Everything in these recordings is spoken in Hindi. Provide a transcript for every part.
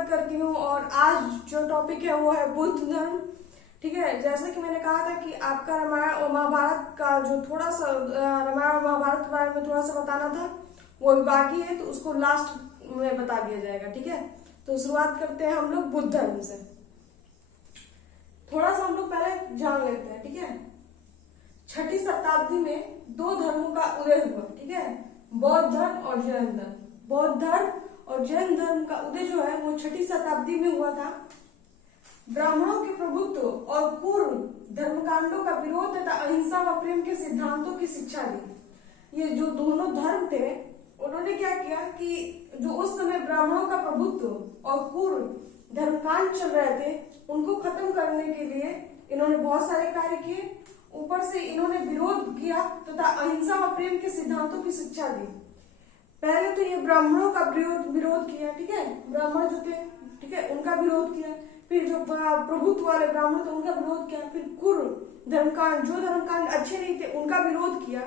स्वागत करती हूँ। और आज जो टॉपिक है वो है बुद्ध धर्म। ठीक है, जैसे कि मैंने कहा था कि आपका रामायण और महाभारत का जो थोड़ा सा रामायण और महाभारत के बारे में थोड़ा सा बताना था वो अभी बाकी है, तो उसको लास्ट में बता दिया जाएगा। ठीक है, तो शुरुआत करते हैं हम लोग बुद्ध धर्म से। थोड़ा सा हम लोग पहले जान लेते हैं। ठीक है, 6ठी शताब्दी में दो धर्मों का उदय हुआ। ठीक है, बौद्ध धर्म और जैन धर्म। बौद्ध धर्म और जैन धर्म का उदय जो है वो 6ठी शताब्दी में हुआ था। ब्राह्मणों के प्रभुत्व और पूर्व धर्मकांडों का विरोध तथा अहिंसा व प्रेम के सिद्धांतों की शिक्षा दी। ये जो दोनों धर्म थे उन्होंने क्या किया कि जो उस समय ब्राह्मणों का प्रभुत्व और पूर्व धर्मकांड चल रहे थे उनको खत्म करने के लिए इन्होंने बहुत सारे कार्य किए। ऊपर से इन्होंने विरोध किया तथा अहिंसा व प्रेम के सिद्धांतों की शिक्षा दी। पहले तो ये ब्राह्मणों का विरोध किया। ठीक है, ब्राह्मण जो थे, ठीक है, उनका विरोध किया। फिर जो प्रभुत्व वाले ब्राह्मण थे उनका विरोध किया। फिर कुर धर्मकांड, जो धर्मकांड अच्छे नहीं थे उनका विरोध किया।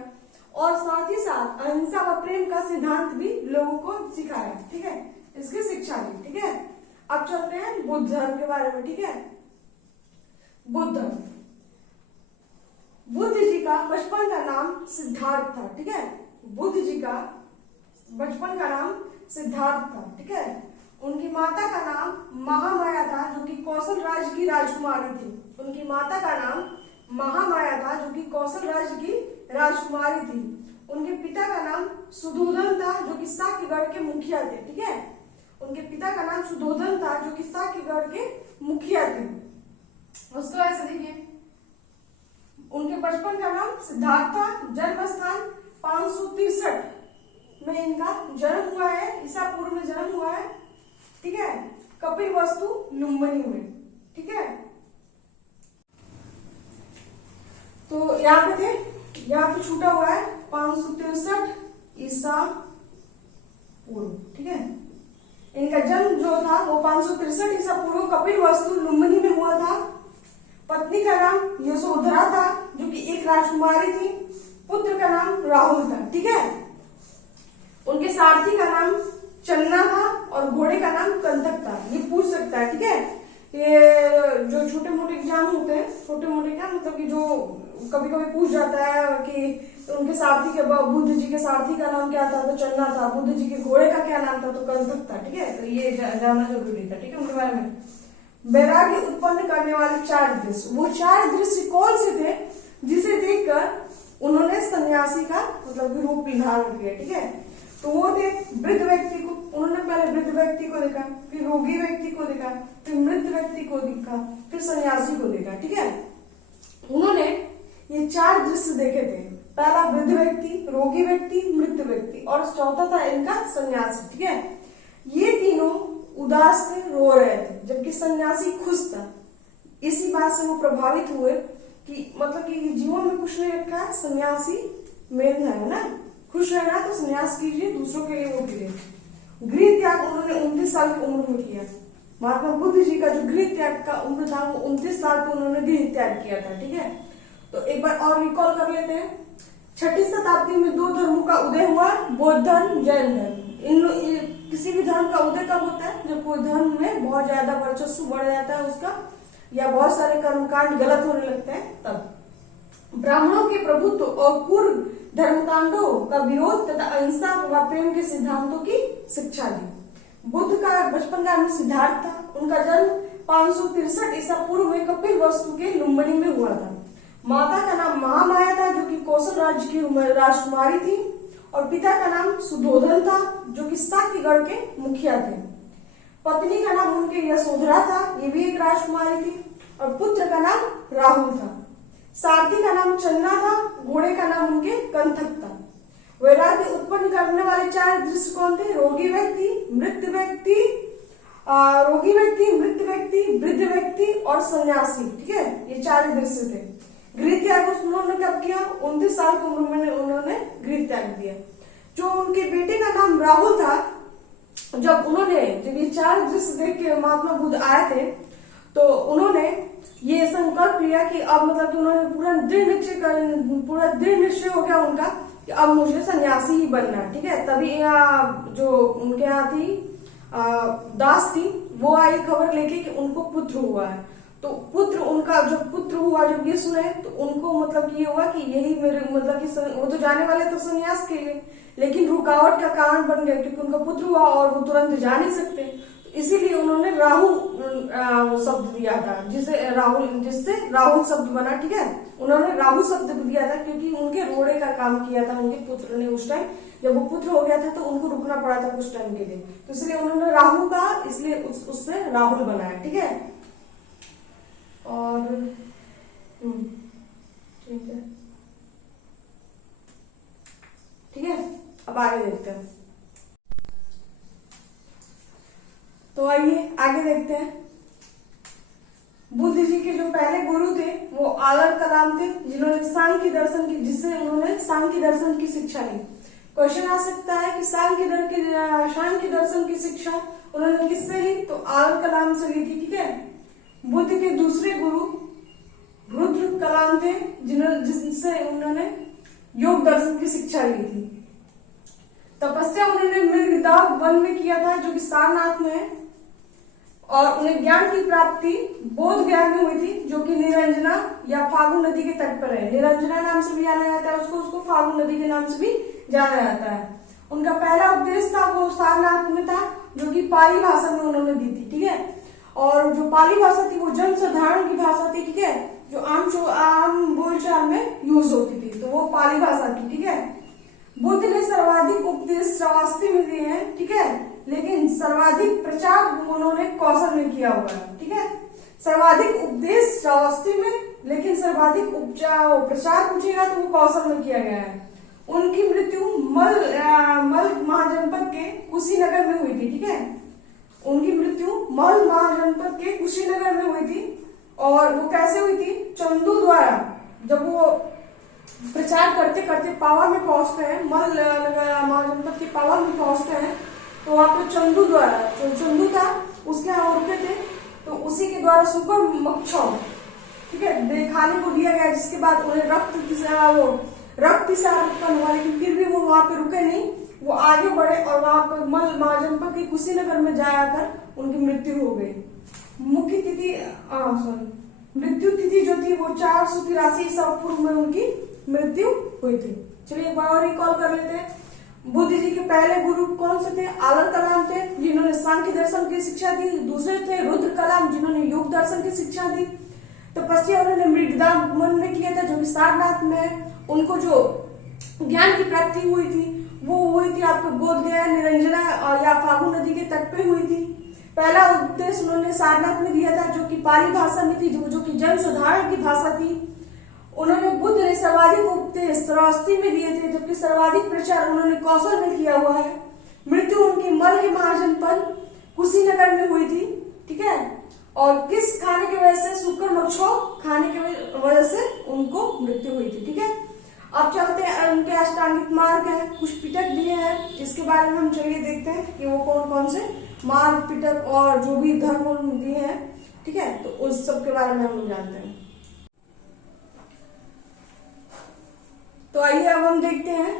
और साथ ही साथ अहिंसा व प्रेम का सिद्धांत भी लोगों को सिखाया। ठीक है, इसकी शिक्षा दी। ठीक है, अब चलते हैं बुद्ध धर्म के बारे में। ठीक है, बुद्ध धर्म, बुद्ध जी का बचपन का नाम सिद्धार्थ था। ठीक है, बुद्ध जी का बचपन का नाम सिद्धार्थ था। ठीक है, उनकी माता का नाम महामाया था जो कि कौशल राज्य की राजकुमारी थी। उनकी माता का नाम महामाया था जो कि कौशल राज्य की राजकुमारी थी। उनके पिता का नाम सुधोधन था जो कि साक्यगढ़ के मुखिया थे। ठीक है, उनके पिता का नाम सुधोधन था जो कि साक्यगढ़ के मुखिया थे। उसको ऐसे देखिए, उनके बचपन का नाम सिद्धार्थ था। जन्म स्थान 563 में इनका जन्म हुआ है, ईसा पूर्व में जन्म हुआ है। ठीक है, कपिलवस्तु लुम्बिनी में। ठीक है, तो यहाँ पे थे, यहाँ पे छूटा हुआ है 563 ईसा पूर्व। ठीक है, इनका जन्म जो था वो 563 ईसा पूर्व कपिलवस्तु लुम्बिनी में हुआ था। पत्नी का नाम यशोधरा था जो कि एक राजकुमारी थी। पुत्र का नाम राहुल था। ठीक है, उनके सारथी का नाम चन्ना था और घोड़े का नाम कंधक था। ये पूछ सकता है। ठीक है, ये जो छोटे मोटे एग्जाम होते हैं, छोटे मोटे क्या मतलब कि जो कभी कभी पूछ जाता है कि उनके सारथी के बुद्ध जी के सारथी का नाम क्या था, तो चन्ना था। बुद्ध जी के घोड़े का क्या नाम था, तो कंधक था। ठीक है, तो ये जानना जरूरी था। ठीक है, उनके बारे में वैराग्य उत्पन्न करने वाले 4 दृश्य, वो 4 दृश्य कौन से थे जिसे देखकर उन्होंने सन्यासी का मतलब रूप धारण किया। ठीक है, तो वो थे वृद्ध व्यक्ति को, उन्होंने पहले वृद्ध व्यक्ति को देखा, फिर रोगी व्यक्ति को देखा, फिर मृत व्यक्ति को देखा, फिर सन्यासी को देखा। ठीक है, उन्होंने ये 4 दृश्य देखे थे। पहला वृद्ध व्यक्ति, रोगी व्यक्ति, मृत व्यक्ति और चौथा था इनका सन्यासी। ठीक है, ये तीनों उदास थे, रो रहे थे, जबकि सन्यासी खुश था। इसी बात से वो प्रभावित हुए कि मतलब कि जीवन में कुछ नहीं रखा है, सन्यासी मेन है ना, खुश रहना तो सन्यास कीजिए, दूसरों के लिए वो कीजिए। गृह त्याग उन्होंने 29 साल की उम्र में किया। महात्मा बुद्ध जी का जो गृह त्याग का उम्र था वो 29 साल पे उन्होंने गृह त्याग किया था। ठीक है, तो एक बार और रिकॉल कर लेते हैं। 6ठी शताब्दी में दो धर्मों का उदय हुआ, बौद्ध धर्म, जैन धर्म। किसी भी धर्म का उदय कब होता है, जब कोई धर्म में बहुत ज्यादा वर्चस्व बढ़ जाता है उसका, या बहुत सारे कर्मकांड गलत होने लगते हैं तब। ब्राह्मणों के प्रभुत्व और पूर्व धर्मकांडों का विरोध तथा अहिंसा व प्रेम के सिद्धांतों की शिक्षा दी। बुद्ध का बचपन का नाम सिद्धार्थ था। उनका जन्म 563 ईसा पूर्व में कपिलवस्तु के लुम्बिनी में हुआ था। माता का नाम महामाया था जो कि कौशल राज्य की राजकुमारी थी और पिता का नाम सुधोधन था जो कि साक्यगढ़ के मुखिया थे। पत्नी का नाम उनके यशोधरा था, ये भी एक राजकुमारी थी, और पुत्र का नाम राहुल था। सारथी का नाम चन्ना था, घोड़े का नाम उनके कंधक था। वैराग्य उत्पन्न करने वाले 4 दृश्य कौन थे, रोगी व्यक्ति, मृत व्यक्ति, वृद्ध व्यक्ति और सन्यासी। ठीक है, ये 4 दृश्य थे। गृह त्याग उन्होंने कब किया, 29 साल की उम्र में उन्होंने गृह त्याग दिया। जो उनके बेटे का नाम राहुल था, जब ये 4 दृश्य देख के महात्मा बुद्ध आए थे तो उन्होंने ये संकल्प लिया कि अब मतलब कि उन्होंने पूरा दृढ़ निश्चय हो गया उनका कि अब मुझे सन्यासी ही बनना है। ठीक है, तभी जो उनके यहाँ थी दास थी, वो आई खबर लेके कि उनको पुत्र हुआ है। तो पुत्र, उनका जो पुत्र हुआ जब ये सुने तो उनको मतलब ये हुआ कि यही मेरे मतलब कि वो तो जाने वाले तो संन्यास के लिए, लेकिन रुकावट का कारण बन गया क्योंकि उनका पुत्र हुआ और वो तुरंत जा नहीं सकते। तो इसीलिए उन्होंने राहु शब्द दिया था, जिससे राहुल शब्द बना। ठीक है, उन्होंने राहु शब्द दिया था क्योंकि उनके रोड़े का काम किया था उनके पुत्र ने। उस टाइम जब वो पुत्र हो गया था तो उनको रुकना पड़ा था कुछ टाइम के लिए, तो इसलिए उन्होंने राहु का, इसलिए उससे राहुल बनाया। ठीक है, और ठीक है, अब आगे देखते हैं। तो आइए आगे देखते हैं। बुद्ध जी के जो पहले गुरु थे वो आलर कलाम थे, जिन्होंने सांख्य दर्शन की, जिससे उन्होंने सांख्य दर्शन की शिक्षा ली। क्वेश्चन आ सकता है कि सांख्य दर्शन की शिक्षा उन्होंने किससे ली? तो आलर कलाम से ली थी। ठीक है, बुद्ध के दूसरे गुरु रुद्र कलाम थे, जिनसे उन्होंने योग दर्शन की शिक्षा ली थी। तपस्या उन्होंने मृगदाव वन में किया था, जो कि सारनाथ में है, और उन्हें ज्ञान की प्राप्ति बोध ज्ञान में हुई थी, जो कि निरंजना या फागु नदी के तट पर है। निरंजना नाम से भी जाना जाता है उसको फागु नदी के नाम से भी जाना जाता है। उनका पहला उपदेश था वो सारनाथ में था, जो कि पाली भाषा में उन्होंने दी थी। ठीक है, और जो पाली भाषा थी वो जन साधारण की भाषा थी। ठीक है, जो आम बोलचाल में यूज होती थी, तो वो पाली भाषा थी। ठीक है, बुद्ध ने सर्वाधिक उपदेश श्रावस्ती में दिए हैं। ठीक है, लेकिन सर्वाधिक प्रचार उन्होंने कौशल में किया हुआ है। ठीक है, सर्वाधिक उपदेश श्रावस्ती में, लेकिन सर्वाधिक प्रचार पूछेगा तो वो कौशल में किया गया है। उनकी मृत्यु मल महाजनपद के कुशीनगर में हुई थी। ठीक है, उनकी मृत्यु मल महाजनपद के कुशीनगर में हुई थी, और वो कैसे हुई थी? चंदू द्वारा। जब वो प्रचार करते करते पावा में पहुंचते हैं, मल महाजनपद के पावा में पहुंचते हैं, तो वहां पे चंदू द्वारा, जो चंदू था उसके यहाँ रुके थे, तो उसी के द्वारा सुकर मक्षौ, ठीक है, खाने को दिया गया, जिसके बाद उन्हें रक्त पिसाब उत्पन्न हुआ। लेकिन फिर भी वो वहां पे रुके नहीं, वो आगे बढ़े और वहां पर मल महाजनपद के कुशीनगर में जाकर उनकी मृत्यु हो गई। मुख्य तिथि मृत्यु तिथि जो थी वो 483 ईसा पूर्व में उनकी मृत्यु हुई थी। चलिए एक बार और रिकॉल कर लेते हैं। बुद्ध जी के पहले गुरु कौन से थे? आलर कलाम थे, जिन्होंने सांख्य दर्शन की शिक्षा दी। दूसरे थे रुद्र कलाम, जिन्होंने योग दर्शन की शिक्षा दी। तपस्या उन्होंने मृगदाव वन में किया था, जो कि सारनाथ में। उनको जो ज्ञान की प्राप्ति हुई थी वो हुई थी आपको बोध गया, निरंजना या फागु नदी के तट पे हुई थी। पहला उपदेश उन्होंने सारनाथ में दिया था, जो कि पाली भाषा में थी, जो कि जन साधारण की भाषा थी। उन्होंने बुद्ध ने सर्वाधिक उपदेश श्रावस्ती में दिए थे, जबकि सर्वाधिक प्रचार उन्होंने कौशल में किया हुआ है। मृत्यु उनकी मल के महाजनपद कुशीनगर में हुई थी। ठीक है, और किस खाने की वजह से? शुक्र मक्षौ खाने की वजह से उनको मृत्यु हुई थी। ठीक है, अब चलते हैं, उनके अष्टांगिक मार्ग है, कुछ पिटक दिए हैं, इसके बारे में हम चलिए देखते हैं कि वो कौन कौन से मार्ग, पिटक और जो भी धर्म दिए हैं। ठीक है, तो उस सब के बारे में हम लोग जानते हैं। तो आइए अब हम देखते हैं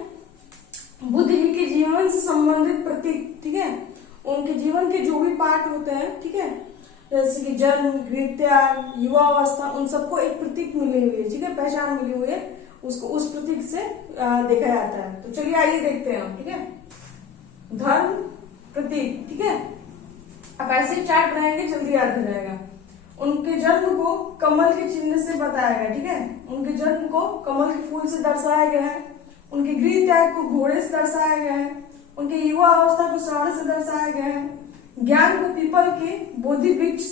बुद्ध जी के जीवन से संबंधित प्रतीक। ठीक है, उनके जीवन के जो भी पार्ट होते हैं, ठीक है, जैसे कि जन्म, गृहत्याग, युवावस्था, उन सबको एक प्रतीक मिली हुई है। ठीक है, पहचान मिली हुई है, उसको उस प्रतीक से देखा जाता है। तो चलिए आइए देखते हैं हम। ठीक है, धर्म, प्रतीक। ठीक है, अब ऐसे चार्ट बनाएंगे, जल्दी याद हो जाएगा। उनके जन्म को कमल के चिन्ह से बताया गया। ठीक है, उनके जन्म को कमल के फूल से दर्शाया गया है। उनके गृह त्याग को घोड़े से दर्शाया गया है। उनके युवा अवस्था को सांड से दर्शाया गया है। ज्ञान को पीपल के बोधि वृक्ष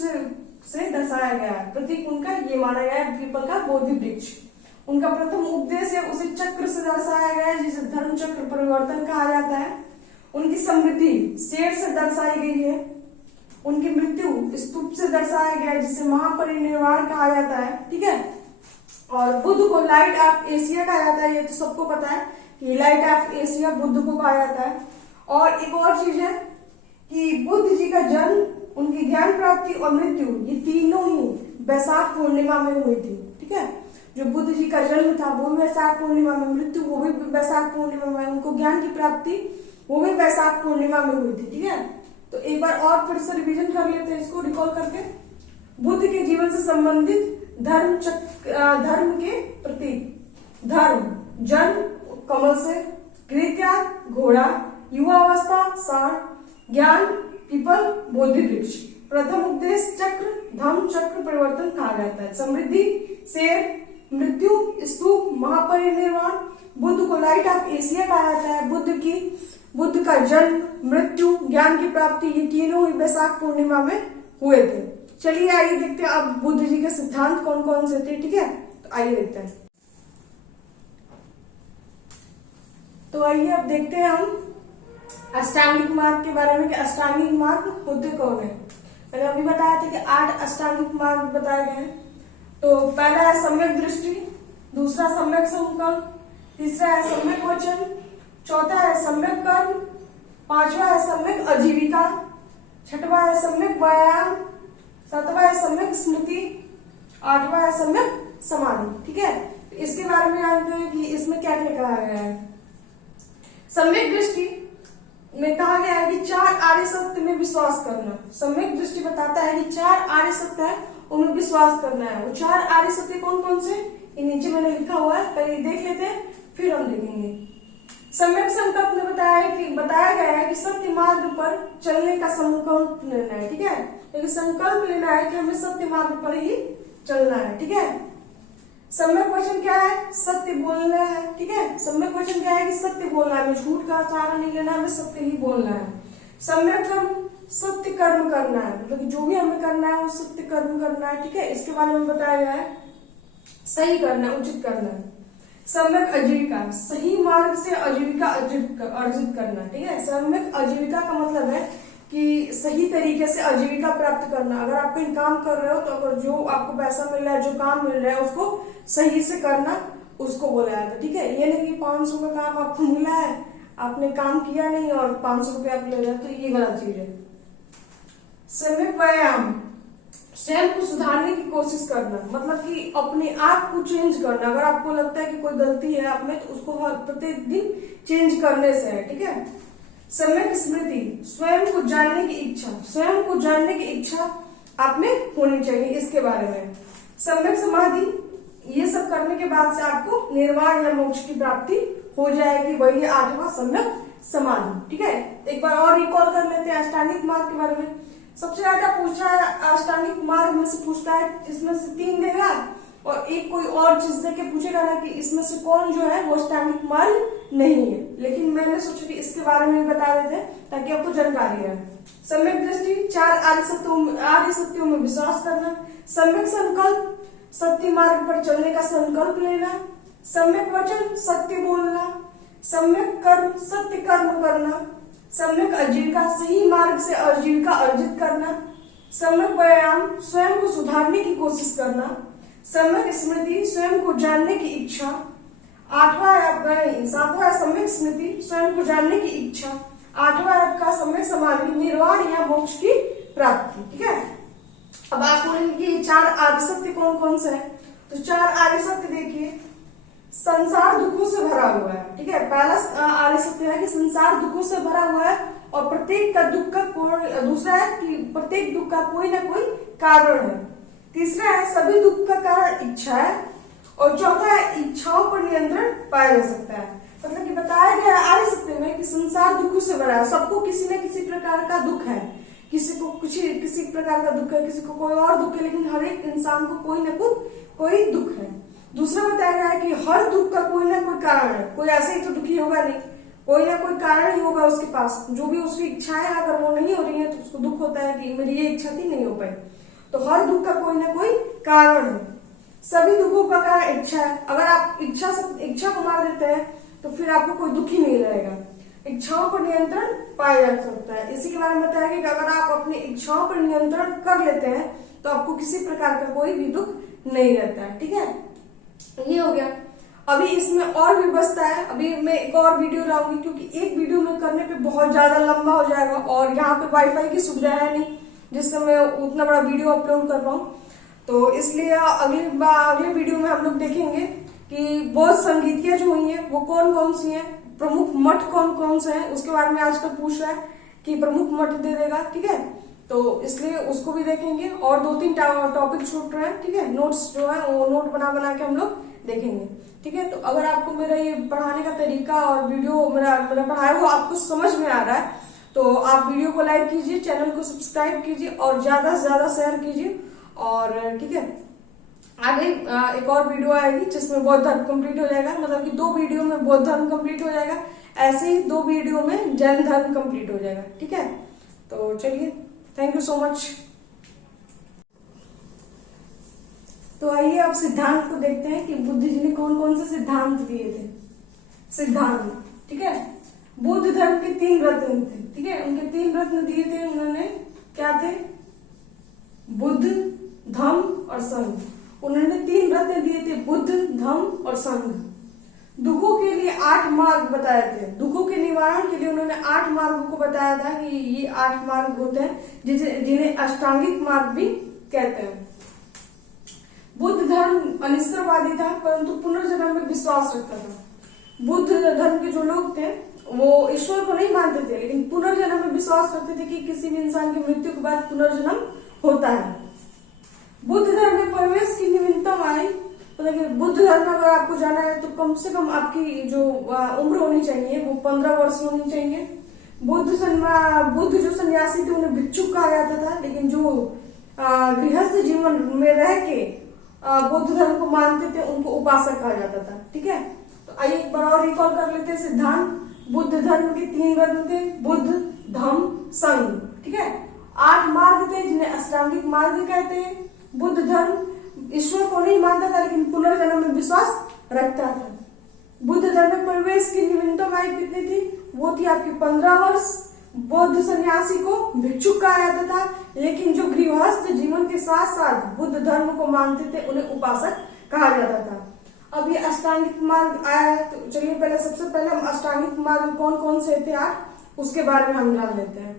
से दर्शाया गया है। प्रतीक उनका ये माना गया है, पीपल का बोधि वृक्ष। उनका प्रथम उपदेश है, उसे चक्र से दर्शाया गया है, जिसे धर्म चक्र परिवर्तन कहा जाता है। उनकी समृद्धि शेर से दर्शाई गई है। उनकी मृत्यु स्तूप से दर्शाया गया है, जिसे महापरिनिर्वाण कहा जाता है। ठीक है, और बुद्ध को लाइट ऑफ एशिया कहा जाता है, ये तो सबको पता है कि लाइट ऑफ एशिया बुद्ध को कहा जाता है। और एक और चीज है कि बुद्ध जी का जन्म, उनकी ज्ञान प्राप्ति और मृत्यु, ये तीनों ही वैशाख पूर्णिमा में हुई थी। ठीक है, जो बुद्ध जी का जन्म था वो भी वैशाख पूर्णिमा में, मृत्यु वो भी वैशाख पूर्णिमा में, उनको ज्ञान की प्राप्ति वो भी वैशाख पूर्णिमा में हुई थी। ठीक है, तो एक बार और फिर से रिवीजन कर लेते हैं इसको रिकॉल करके। बुद्ध के जीवन से संबंधित धर्म के प्रतीक। धर्म जन कमल से, कृत्या घोड़ा, युवावस्था सांड, ज्ञान पीपल बोधि वृक्ष, प्रथम उपदेश चक्र धम्म चक्र परिवर्तन कहा जाता है। समृद्धि शेर, मृत्यु स्तूप, महापरिनिर्वाण, बुद्ध को लाइट ऑफ एशिया कहा जाता है। बुद्ध का जन्म, मृत्यु, ज्ञान की प्राप्ति, ये तीनों ही वैशाख पूर्णिमा में हुए थे। चलिए आइए देखते हैं अब बुद्ध जी के सिद्धांत कौन कौन से थे। ठीक है, तो आइए देखते हैं। तो आइए अब देखते हैं हम अष्टांगिक मार्ग के बारे में कि अष्टांगिक मार्ग होते कौन है। मैंने अभी बताया था कि 8 अष्टांगिक मार्ग बताए गए हैं। तो पहला है सम्यक दृष्टि, दूसरा सम्यक संकल्प, तीसरा है सम्यक वचन, चौथा है सम्यक कर्म, पांचवा है सम्यक आजीविका, छठवा है सम्यक व्यायाम, सातवां है सम्यक स्मृति, आठवां है सम्यक समाधि। ठीक है, तो इसके बारे में जानते हैं कि इसमें क्या क्या कहा गया है। सम्यक दृष्टि में कहा गया है कि 4 आर्य सत्य में विश्वास करना। सम्यक दृष्टि बताता है कि 4 आर्य सत्य है उनमें विश्वास करना है। वो 4 आर्य सत्य कौन कौन से, ये नीचे मैंने लिखा हुआ है, पहले देख लेते हैं फिर हम देखेंगे। सम्यक संकल्प में बताया गया है कि सत्य मार्ग पर चलने का संकल्प लेना है। ठीक है, लेकिन संकल्प लेना है कि हमें सत्य मार्ग पर ही चलना है। ठीक है, सम्यक वचन क्या है, सत्य बोलना है। ठीक है, सम्यक वचन क्या है कि सत्य बोलना है, हमें झूठ का सहारा नहीं लेना है, हमें सत्य ही बोलना है। सम्यक कर्म, सत्य कर्म करना है, मतलब जो भी हमें करना है वो सत्य कर्म करना है। ठीक है, इसके बारे में बताया गया है, सही करना है, उचित करना है। सम्यक आजीविका, सही मार्ग से आजीविका अर्जित करना। ठीक है, सम्यक आजीविका का मतलब है कि सही तरीके से आजीविका प्राप्त करना। अगर आप कहीं काम कर रहे हो तो अगर जो आपको पैसा मिल रहा है, जो काम मिल रहा है उसको सही से करना, उसको बोला जाता है। ठीक है, ये नहीं कि 500 का काम आपको मिला है, आपने काम किया नहीं और 500 रुपये आप ले रहे हैं, तो ये गलत चीज है। सम्यक व्यायाम, स्वयं को सुधारने की कोशिश करना, मतलब कि अपने आप को चेंज करना। अगर आपको लगता है कि कोई गलती है आप में, तो उसको हर प्रत्येक दिन चेंज करने से है। ठीक है, सम्यक स्मृति, स्वयं को जानने की इच्छा, स्वयं को जानने की इच्छा आप में होनी चाहिए, इसके बारे में। सम्यक समाधि, ये सब करने के बाद से आपको निर्वाण या मोक्ष की प्राप्ति हो जाएगी, वही 8वां सम्यक समाधि। ठीक है, एक बार और रिकॉल कर लेते हैं अष्टांगिक मार्ग के बारे में। सबसे ज्यादा पूछा है अष्टांगिक मार्ग में से, पूछता है इसमें से 3 देगा और एक कोई और चीज देके पूछेगा ना कि इसमें से कौन जो है वो अष्टांगिक मार्ग नहीं है। लेकिन मैंने सोचा कि इसके बारे में बता देते ताकि आपको जानकारी है। सम्यक दृष्टि, 4 आर्य सत्यों में विश्वास करना। सम्यक संकल्प, सत्य मार्ग पर चलने का संकल्प लेना। सम्यक वचन, सत्य बोलना। सम्यक कर्म, सत्य कर्म करना। सम्यक आजीविका, सही मार्ग से आजीविका अर्जित करना। सम्यक व्यायाम, स्वयं को सुधारने की कोशिश करना। सम्यक स्मृति, स्वयं को जानने की इच्छा। 7वां सम्यक स्मृति, स्वयं को जानने की इच्छा। 8वां आपका सम्यक समाधि, निर्वाण या मोक्ष की प्राप्ति। ठीक है, अब आप बोलेंगे कि 4 आर्य सत्य कौन कौन से है, तो 4 आर्य सत्य देखिए। संसार दुखों से भरा हुआ है। ठीक है, पहला आर्य सत्य है कि संसार दुखों से भरा हुआ है और प्रत्येक का दुख का दूसरा है कि प्रत्येक दुख का कोई ना कोई कारण है। तीसरा है सभी दुख का कारण इच्छा है और चौथा है इच्छाओं पर नियंत्रण पाया जा सकता है। मतलब कि बताया गया आर्य सत्य में कि संसार दुखों से भरा है, सबको किसी न किसी प्रकार का दुख है, किसी को किसी प्रकार का दुख है, किसी को कोई और दुख है, लेकिन हर एक इंसान को कोई न कोई दुख है। दूसरा बताया गया है कि हर दुख का कोई ना कोई कारण है, कोई ऐसे ही तो दुखी होगा नहीं, कोई ना कोई कारण ही होगा उसके पास। जो भी उसकी इच्छाएं अगर वो नहीं हो रही है तो उसको दुख होता है कि मेरी ये इच्छा थी नहीं हो पाई। तो हर दुख का कोई ना कोई कारण है, सभी दुखों का कारण इच्छा है। अगर आप इच्छा को मार देते हैं तो फिर आपको कोई दुख ही नहीं रहेगा। इच्छाओं पर नियंत्रण पाया जा सकता है। इसी के बारे में बताया कि अगर आप अपनी इच्छाओं पर नियंत्रण कर लेते हैं तो आपको किसी प्रकार का कोई भी दुख नहीं रहता है। ठीक है, ये हो गया। अभी इसमें और भी बचता है, अभी मैं एक और वीडियो लाऊंगी क्योंकि एक वीडियो में करने पे बहुत ज्यादा लंबा हो जाएगा और यहाँ पे वाईफाई की सुविधा है नहीं जिससे मैं उतना बड़ा वीडियो अपलोड कर पाऊँ। तो इसलिए अगले वीडियो में हम लोग देखेंगे कि बौद्ध संगीतियां जो हुई हैं वो कौन कौन सी हैं, प्रमुख मठ कौन कौन से हैं, उसके बारे में आजकल पूछ रहा है। कि प्रमुख मठ दे देगा, ठीक है। तो इसलिए उसको भी देखेंगे और 2-3 टॉपिक छूट रहे हैं, ठीक है। नोट्स जो है वो नोट बना बना के हम लोग देखेंगे, ठीक है। तो अगर आपको मेरा ये पढ़ाने का तरीका और वीडियो मेरा पढ़ाया हुआ आपको समझ में आ रहा है तो आप वीडियो को लाइक कीजिए, चैनल को सब्सक्राइब कीजिए और ज्यादा से ज्यादा शेयर कीजिए। और ठीक है, आगे एक और वीडियो आएगी जिसमें बौद्ध धर्म कंप्लीट हो जाएगा, मतलब कि 2 वीडियो में बौद्ध धर्म कंप्लीट हो जाएगा, ऐसे ही 2 वीडियो में जैन धर्म कंप्लीट हो जाएगा, ठीक है। तो चलिए, थैंक यू सो मच। तो आइए आप सिद्धांत को देखते हैं कि बुद्ध जी ने कौन कौन से सिद्धांत दिए थे। सिद्धांत, ठीक है। बुद्ध धर्म के 3 रत्न थे, ठीक है। उनके 3 रत्न दिए थे उन्होंने, क्या थे? बुद्ध, धम्म और संघ। उन्होंने 3 रत्न दिए थे, बुद्ध, धम्म और संघ। दुखों के लिए 8 मार्ग बताए थे। दुखों के निवारण के लिए उन्होंने 8 मार्गों को बताया था कि ये 8 मार्ग होते हैं जिन्हें अष्टांगिक मार्ग भी कहते हैं। बुद्ध धर्म अनिश्चयवादी था परंतु पुनर्जन्म में विश्वास रखता था। बुद्ध धर्म के जो लोग थे वो ईश्वर को नहीं मानते थे लेकिन पुनर्जन्म में विश्वास रखते थे कि किसी भी इंसान की मृत्यु के बाद पुनर्जन्म होता है। बुद्ध धर्म में प्रवेश की न्यूनतम आयु, तो देखिए बुद्ध धर्म अगर आपको जाना है तो कम से कम आपकी जो उम्र होनी चाहिए वो 15 वर्ष होनी चाहिए। बुद्ध जो सन्यासी थे उन्हें भिक्षुक कहा जाता था, लेकिन जो गृहस्थ जीवन में रह के बौद्ध धर्म को मानते थे उनको उपासक कहा जाता था, ठीक है। तो आइए एक बार और रिकॉल कर लेते हैं सिद्धांत। बुद्ध धर्म के 3 रत्न थे, बुद्ध, धम्म, संघ, ठीक है। 8 मार्ग थे जिन्हें अष्टांगिक मार्ग कहते हैं। बुद्ध धर्म ईश्वर को नहीं मानता था लेकिन पुनर्जन्म में विश्वास रखता था। बुद्ध धर्म में प्रवेश की न्यूनतम आयु कितनी थी? वो थी आपकी 15 वर्ष। बौद्ध सन्यासी को भिक्षुक कहा जाता था, लेकिन जो गृहस्थ जीवन के साथ साथ बुद्ध धर्म को मानते थे उन्हें उपासक कहा जाता था। अब ये अष्टांगिक मार्ग आया है तो चलिए पहले सबसे पहले हम अष्टांगिक मार्ग कौन कौन से थे उसके बारे में हम जान लेते हैं।